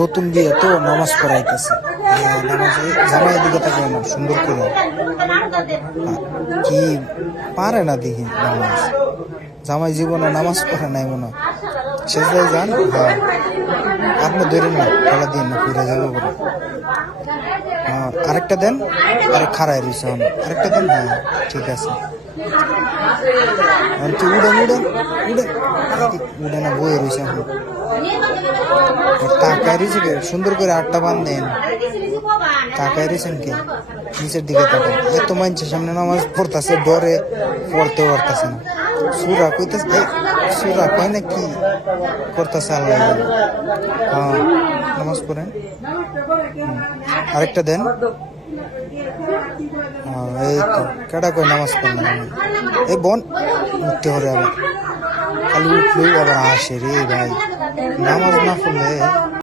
নতুন বিয়ে তো নামাজ পড়াইতেছে। নামাজে জামাই দিকে তাকায় না সুন্দর করে। কি পারে না দেখি নামাজ। জামাই জীবনে নামাজ পড়ে নাই মনে হয়। সেজদায় যান। হ্যাঁ, আপনি ধরেন না, খেলা দিন না, ফিরে যাবো করে। হ্যাঁ, আরেকটা দেন। আরে খারাই রয়েছে আরেকটা দেন। হ্যাঁ, ঠিক আছে। উড়েন উড়েন উড়েন উড়ে না, বয়ে রয়েছে এখন। তাকায় রয়েছে কে সুন্দর করে, আটটা বান দেন। তাকায় রয়েছেন কে? নিচের দিকে তাকান। এত মানুষের সামনে নামাজ পড়তেছে, ডরে পড়তে পারতেছে না। সুরা কইতেছে, সুরা কয় না কি করতেছে আল্লাহ। হ্যাঁ, নামাজ পড়েন। আরেকটা দেন। এই তো কেডা কই নামাজ পড়লেন? এই বোন উঠতে হবে আবার, খালি উঠলেই আবার আসে রে ভাই, নামাজ না পড়লে।